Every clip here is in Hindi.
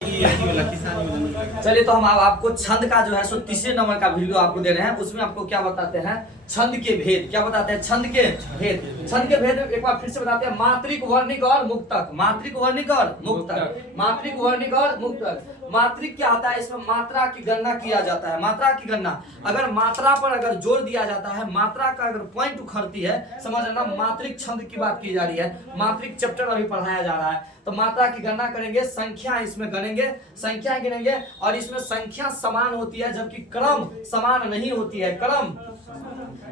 चलिए तो हम आपको छंद का जो है सो तीसरे नंबर का वीडियो आपको दे रहे हैं। उसमें आपको क्या बताते हैं, छंद के भेद। क्या बताते हैं? छंद के भेद। छंद के भेद एक बार फिर से बताते हैं। मात्रिक, वर्णिक और मुक्तक। मात्रिक, वर्णिक और मुक्तक। मात्रिक, वर्णिक और मुक्तक। मात्रिक क्या होता है? इसमें मात्रा की गणना किया जाता है। मात्रा की गणना, अगर मात्रा पर अगर जोर दिया जाता है, मात्रा का अगर पॉइंट उखड़ती है, समझ लेना मात्रिक छंद की बात की जा रही है। मात्रिक चैप्टर अभी पढ़ाया जा रहा है। तो मात्रा की गणना करेंगे, संख्या इसमें गणेंगे, संख्या गिनेंगे, और इसमें संख्या समान होती है जबकि क्रम समान नहीं होती है। क्रम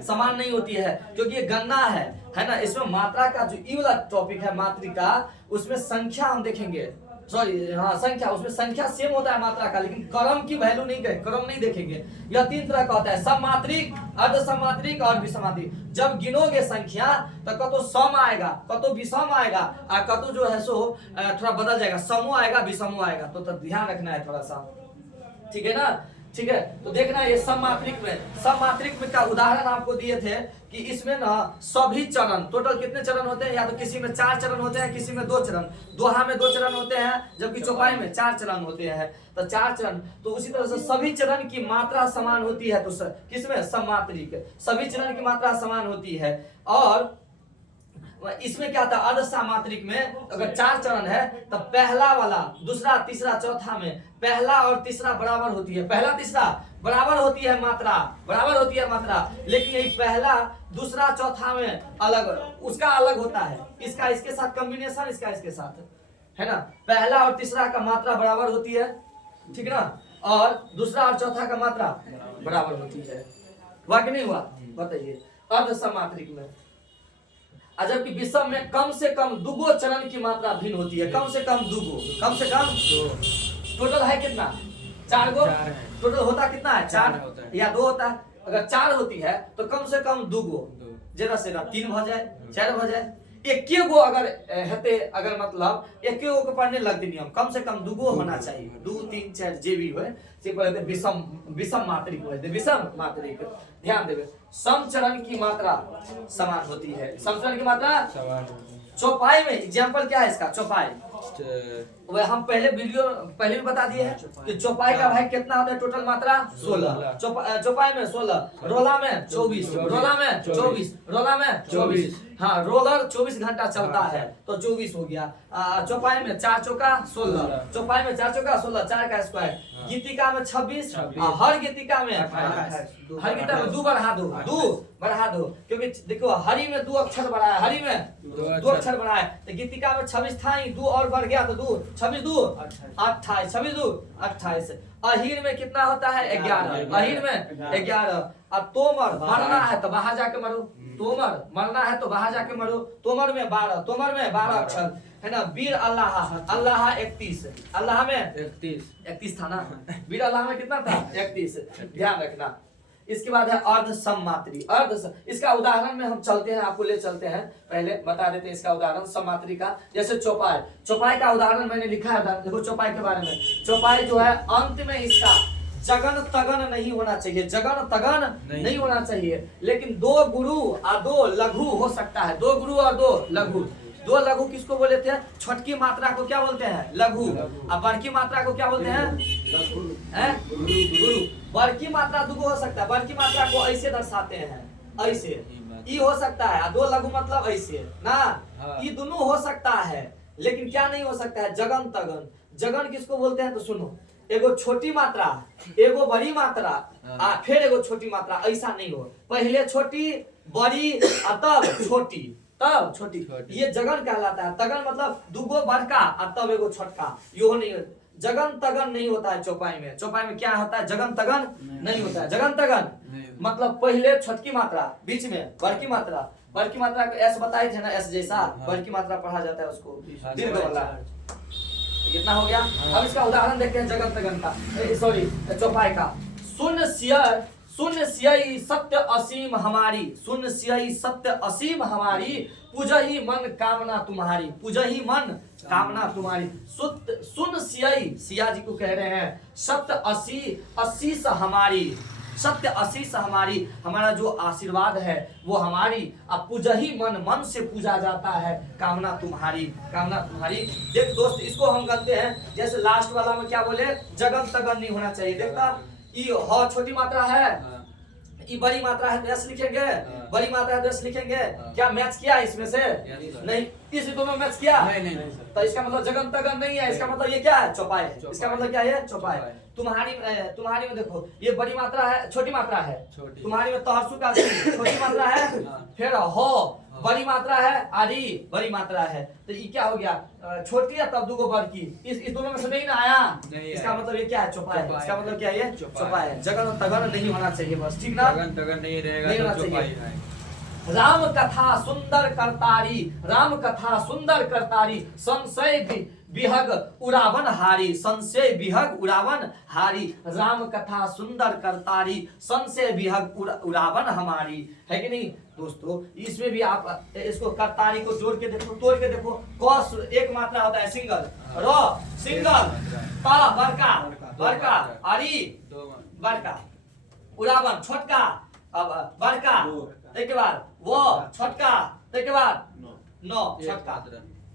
समान नहीं होती है क्योंकि ये गणना है ना। इसमें मात्रा का जो ई वाला टॉपिक है मात्रिका, उसमें संख्या हम देखेंगे, सॉरी हाँ संख्या, उसमें संख्या सेम होता है मात्रा का, लेकिन क्रम की वैल्यू नहीं करें, क्रम नहीं देखेंगे। यह तीन तरह का होता है, सममात्रिक, अर्धसममात्रिक और विषमात्रिक। जब गिनोगे संख्या तो कतो सम आएगा, कतो विषम आएगा, और कतो जो है सो थोड़ा बदल जाएगा, समूह आएगा, विषमो आएगा। तो ध्यान रखना है थोड़ा सा, ठीक है ना। ठीक है, तो देखना ये सममात्रिक में, सममात्रिक में का उदाहरण आपको दिए थे कि इसमें ना सभी चरण, टोटल कितने चरण होते हैं? या तो किसी में 4 चरण होते हैं, किसी में 2 चरण, दोहा में 2 चरण होते हैं, जबकि चौपाई में 4 चरण होते हैं। तो 4 चरण, तो उसी तरह से सभी चरण की मात्रा समान होती है। तो किसमें? सममात्रिक, सभी चरण की मात्रा समान होती है। और इसमें क्या था? अर्धसामात्रिक में अगर 4 चरण है तो पहला वाला, दूसरा, तीसरा, चौथा में पहला और तीसरा बराबर होती है। पहला तीसरा बराबर होती है मात्रा, बराबर होती है मात्रा, लेकिन यही पहला, दूसरा, चौथा में अलग, उसका अलग होता है। इसका इसके साथ कॉम्बिनेशन, इसका इसके साथ, है ना। पहला और तीसरा का मात्रा बराबर होती है, ठीक ना, और दूसरा और चौथा का मात्रा बराबर होती है। हुआ कि नहीं हुआ? बताइए। अर्धसमात्रिक में, जबकि विषम में कम से कम 2 चरण की मात्रा भिन्न होती है। कम से कम 2, कम से कम 2। टोटल है कितना? 4 गो। टोटल होता कितना है? 4 या 2 होता है। अगर 4 होती है तो कम से कम 2 गो, ज्यादा से ज्यादा 3 हो जाए, 4 हो जाए। एक गो अगर हेते, अगर मतलब एक गो के पढ़ने लगते नियम, कम से कम 2 गो होना चाहिए। 2, 3, 4 जे भी हो, विषम, विषम मात्रिक हो, विषम मात्रिक। ध्यान देवे, समचरण की मात्रा समान होती है। समचरण की मात्रा समान। चौपाई में एग्जांपल क्या है इसका? चौपाई वह हम पहले भी बता दिए हैं कि चौपाई का भाई कितना होता है? टोटल मात्रा 16। चौपाई में 16, रोला में 24, रोला में 24, रोला में 24। हाँ, रोलर 24 घंटा चलता है तो 24 हो गया। चौपाई में 4 चौका 16, चौपाई में 4 चौका 16, 4 का स्क्वायर। गीतिका में 26, हर गीतिका में, हर गीतिका में 2 बढ़ा दो, 2 बढ़ा दो, क्योंकि देखो हरी में 2 अक्षर बढ़ा है, हरी में 2 अक्षर बढ़ा है, तो गीतिका में 26 था ही, 2 और बढ़ गया तो 2, 26 2 28, 26 2 28। अहीर में कितना होता है? 11, अहीर में 11। अब तोमर मरना है तो बाहर जाके मरो, तोमर मरना है तो बाहर जाके मरो। तोमर में 12, तोमर में 12 अक्षर, है ना। वीर अल्लाह, अल्लाह 31, अल्लाह में 31 था ना। वीर अल्लाह में कितना था? 31। ध्यान रखना। इसके बाद है अर्धसममात्री। इसका उदाहरण में हम चलते हैं, आपको ले चलते हैं, पहले बता देते हैं इसका उदाहरण सममात्री का। जैसे चौपाई, चौपाई का उदाहरण मैंने लिखा है, देखो चौपाई के बारे में। चौपाई जो है अंत में इसका जगन तगन नहीं होना चाहिए, जगन तगन नहीं होना चाहिए, लेकिन 2 गुरु और 2 लघु हो सकता है। 2 गुरु और 2 लघु। 2 लघु किसको बोले थे? छोटकी मात्रा को क्या बोलते हैं? लघु। और बड़की मात्रा को क्या बोलते हैं? गुरु। बड़की मात्रा 2 हो सकता है, बड़की मात्रा को ऐसे दर्शाते हैं, ऐसे ई हो सकता है, 2 लघु मतलब ऐसे ना। ये दोनों हो सकता है, लेकिन क्या नहीं हो सकता है? जगन तगन। जगन किसको बोलते हैं? तो सुनो, एगो छोटी मात्रा, एगो बड़ी मात्रा, फिर एगो छोटी मात्रा, ऐसा नहीं हो। पहले छोटी, बड़ी, तब छोटी, तब छोटी, ये जगन कहलाता है। तगन मतलब 2 गो बड़का और तब एगो छोटका, यो नहीं। जगन तगन नहीं होता है चौपाई में। चौपाई में क्या होता है? जगन तगन नहीं होता है। जगन तगन मतलब पहले छोटकी मात्रा, बीच में बड़की मात्रा। बड़की मात्रा को एस बताए थे ना, एस जैसा बड़की मात्रा पढ़ा जाता है उसको, दीर्घ वाला। कितना हो गया? अब इसका उदाहरण देखते हैं जगन तगन का, सॉरी चौपाई का। शून्य सियर, शून्य सियई सत्य असीम हमारी, शून्य सियई सत्य असीम हमारी, पूजही मन कामना तुम्हारी, पूजही मन कामना तुम्हारी। शून्य सियई, सिया जी को कह रहे हैं, सत्य 80 से हमारी, सत्य आशीष हमारी, हमारा जो आशीर्वाद है वो हमारी। अब पूजही मन, मन से पूजा जाता है कामना तुम्हारी, कामना तुम्हारी। देख दोस्त, इसको हम कहते हैं, जैसे लास्ट वाला में क्या बोले, जगन तगन नहीं होना चाहिए। देखता ये ह छोटी मात्रा है, ये बड़ी मात्रा है तो एस लिखेंगे, बड़ी मात्रा है तो एस लिखेंगे। क्या मैच किया इसमें से? नहीं, इस दोनों मैच किया नहीं। तो इसका मतलब जगन तगन नहीं है, इसका मतलब ये क्या है, चौपाई है। इसका मतलब क्या है, चौपाई। तुम्हारी में देखो, ये बड़ी मात्रा है, छोटी मात्रा है, तुम्हारी में तहसु का छोटी मात्रा है, फिर हो बड़ी मात्रा है, आरी बड़ी मात्रा है। तो ये क्या हो गया, छोटी है तब दुगो बड़ की, इस दोनों में से नहीं ना आया, इसका मतलब ये क्या है, चौपाई है। इसका मतलब क्या है, चौपाई है। जगन तगन नहीं होना चाहिए बस, ठीक ना, जगन तगन नहीं रहेगा तो चौपाई है। राम कथा सुंदर करतारी, राम कथा सुंदर करतारी, संशय विहग उड़ावन हारी, संशय विहग उड़ावन हारी। राम कथा सुंदर करतारी, संशय विहग उड़ावन हमारी, है कि नहीं दोस्तों। इसमें भी आप इसको करतारी को जोड़ के देखो, तोड़ के देखो। कौस एक मात्रा होता है सिंगल, रो सिंगल, ता बड़का बड़का, आरी बड़का, उड़ावन छोटका, अब बड़का, के बाद वो छोटका, के बाद नो छोटका,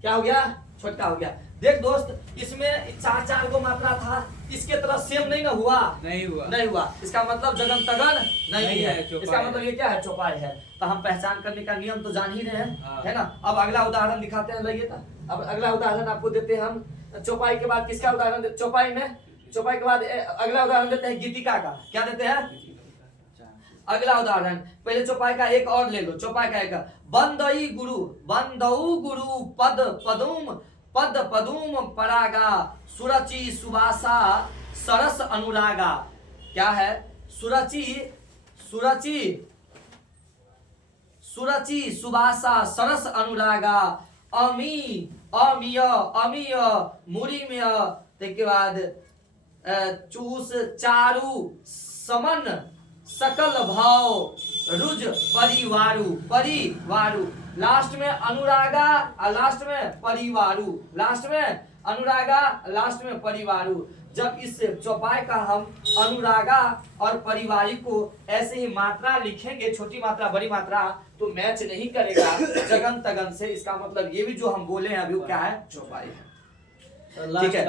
क्या हो गया, छोटका हो गया। देख दोस्त, इसमें चार चार को मात्रा था, इसके तरह सेम नहीं ना हुआ, नहीं हुआ। इसका मतलब जगन तगन नहीं है, इसका मतलब ये क्या है, चौपाई है। तो हम पहचान करने का नियम तो जान ही रहे हैं, है ना। अब अगला उदाहरण दिखाते हैं, लगे था। अब अगला उदाहरण आपको देते हैं हम, चौपाई के बाद किसका उदाहरण, चौपाई के बाद अगला उदाहरण देते हैं गीतिका का। क्या देते हैं, अगला उदाहरण, पहले चौपाई का एक और ले लो। चौपाई का एक, बंदई गुरु, बंदऊ गुरु पद पदुम परागा, सुरचि सुवासा सरस अनुरागा। क्या है, सुरचि सुवासा सरस अनुरागा, अमीय मुरिमय, के बाद चूस चारु समन सकल भाव रुज परिवारु। लास्ट में अनुरागा, लास्ट में परिवारु, लास्ट में अनुरागा, लास्ट में परिवारु। जब इस चौपाई का हम अनुरागा और परिवारी को ऐसे ही मात्रा लिखेंगे, छोटी मात्रा बड़ी मात्रा, तो मैच नहीं करेगा जगन तगन से। इसका मतलब ये भी जो हम बोले हैं अभी, क्या है, चौपाई है। ठीक है,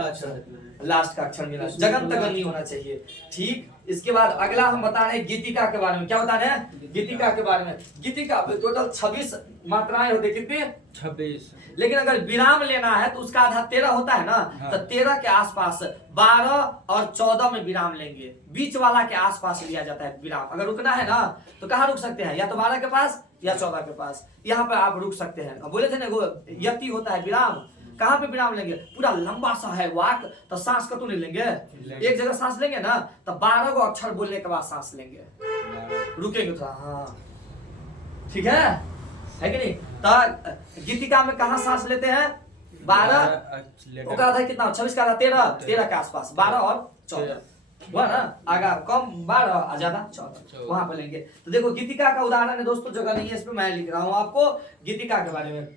लास्ट का अक्षर मिला, जगन तगन नहीं होना चाहिए, ठीक। इसके बाद अगला हम बता रहे हैं गीतिका के बारे में। क्या बता रहे हैं, गीतिका के बारे में। गीतिका टोटल 26 मात्राएं होती, कितनी, 26। लेकिन अगर विराम लेना है तो उसका आधा 13 होता है ना, तो 13 के आसपास 12 और 14 में विराम लेंगे। बीच वाला के आसपास लिया जाता है विराम। अगर रुकना है ना तो कहाँ रुक सकते हैं, या तो 12 के पास या 14 के पास, यहाँ पे आप रुक सकते हैं। बोले थे ना वो यति होता है विराम, कहाँ पे विराम लेंगे, पूरा लंबा सा है वाक, तो सांस का तो नहीं लेंगे, एक जगह सांस लेंगे ना, तो 12 को अक्षर बोलने के बाद सांस लेंगे, रुकेंगे थोड़ा, हाँ ठीक है कि नहीं। तो गीतिका में कहाँ सांस लेते हैं, 12 वो का था कितना, 26 का था 13 के आसपास, 12 और 14 हुआ ना, आगा कम 12 ज्यादा 14, वहां पर लेंगे। तो देखो गीतिका का उदाहरण है दोस्तों, जगह नहीं है इसमें, मैं लिख रहा हूँ आपको गीतिका के बारे में।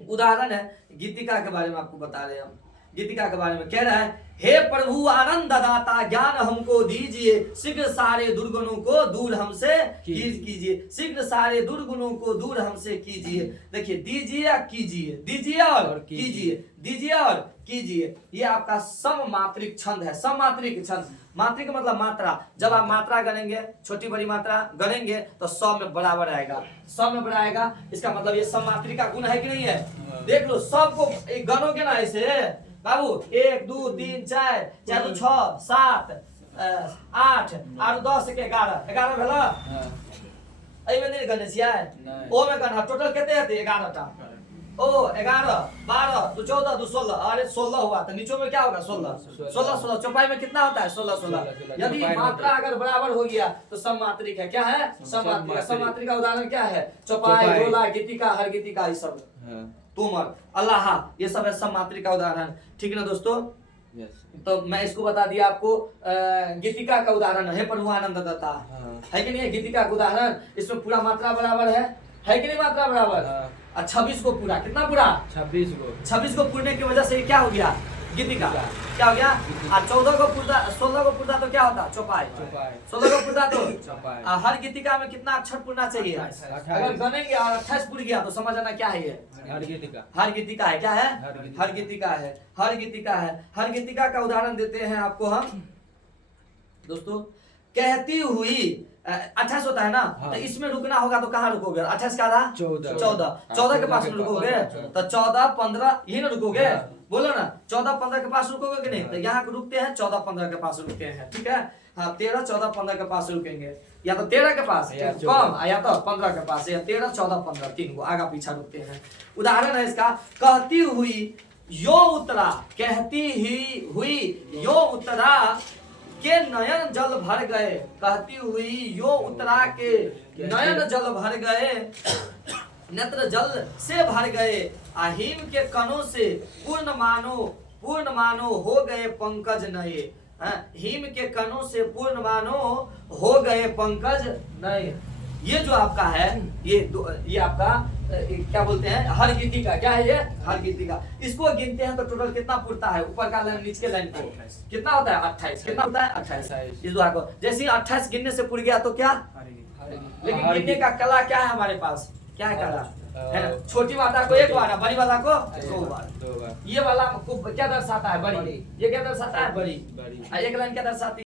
उदाहरण है गीतिका के बारे में, आपको बता रहे हैं हम। गीतिका के बारे में कह रहा है, हे प्रभु आनंद दाता ज्ञान हमको दीजिए, शीघ्र सारे दुर्गुणों को दूर हमसे कीजिए, शीघ्र सारे दुर्गुणों को दूर हमसे कीजिए। देखिए दीजिए या कीजिए, दीजिए और कीजिए, दीजिए और कीजिए, ये आपका सममात्रिक छंद है। सममात्रिक छंद, मात्रिक मतलब मात्रा। जब आप मात्रा गणेंगे, छोटी बड़ी मात्रा गणेंगे तो 100 में बराबर आएगा, 100 में बराबर आएगा। इसका मतलब ये सममात्रिक का गुण है कि नहीं है। देख लो सबको गणोगे ना ऐसे बाबू, 1 2 3 4 4 2 6 7 8 और 10 के 11 भेला, एमे नहीं गणे छियै, ओ में गण टोटल कितने हेतै, 11 टा। ओ 11 12 तो 14 तो 16, अरे 16 हुआ, तो नीचे में क्या होगा, 16 चौपाई में कितना होता है, 16। यदि मात्रा अगर बराबर हो गया तो सममात्रिक है। क्या है, सममात्रिक। सममात्रिक का उदाहरण क्या है, चौपाई, डोला, गीतिका, हर गीतिका, ये सब, तोमर, अल्लाह, ये सब है सममात्रिक का उदाहरण, ठीक है ना दोस्तों। तो मैं इसको बता दिया आपको। गीतिका का उदाहरण है प्रभु आनंद दाता, है कि नहीं, गीतिका का उदाहरण। इसमें पूरा मात्रा बराबर है कि नहीं, मात्रा बराबर। 26 को पूरा, कितना पूरा, 26 को पूरने की वजह से क्या हो गया, गीतिका क्या हो गया? 14 को पुर्दा 16 को पुर्दा तो क्या होता? चौपाई। चौपाई। 16 को पुर्दा तो चौपाई। हर गीतिका में कितना अक्षर पुरना चाहिए? 28। अगर गनेंगे और 28 पुर गया तो समझ आना क्या है ये? हर गीतिका। हर गीतिका है। क्या है? हर गीतिका। हर गीतिका है। हर गीतिका है। हर गीतिका का उदाहरण देते हैं आपको हम दोस्तों। कहती हुई 28 होता है ना, हाँ। तो इसमें रुकना होगा तो कहाँ रुकोगे? 28 का था 14। 14 के पास में रुकोगे तो 14 15 यही ना रुकोगे? हाँ। बोलो ना 14 15 के पास रुकोगे कि नहीं? तो यहाँ रुकते हैं 14 15 के पास रुकते हैं, ठीक है। हाँ 13 14 15 के पास रुकेंगे, या तो 13 के पास या कम, या तो 15 के पास, या 13 14 15 तीन को आगा पीछा रुकते हैं। उदाहरण है इसका, कहती हुई यो उतरा, कहती ही हुई यो उतरा के नयन जल भर गए, कहती हुई यो उतरा के नयन जल भर गए, नेत्र जल से भर गए, अहिम के कणों से पूर्ण मानो हो गए पंकज नए। हिम के कणों से पूर्ण मानो हो गए पंकज नए। ये जो आपका है ये आपका क्या बोलते हैं? हर गीति का। क्या है ये? हर गीति का। इसको गिनते हैं तो टोटल कितना पुरता है? ऊपर का लाइन नीचे के लाइन को कितना होता है? 28। कितना होता है? 28। इस बार को जैसे ही 28 गिनने से पुर गया तो क्या? लेकिन हर गिनने का कला क्या है हमारे पास? क्या है कला? है ना? छोटी मात्रा को एक बार, बड़ी वाला को 2 बार। 2 बार। ये वाला को क्या दर्शाता है? बड़ी। ये क्या दर्शाता है? बड़ी। बड़ी। एक लाइन क्या दर्शाती है?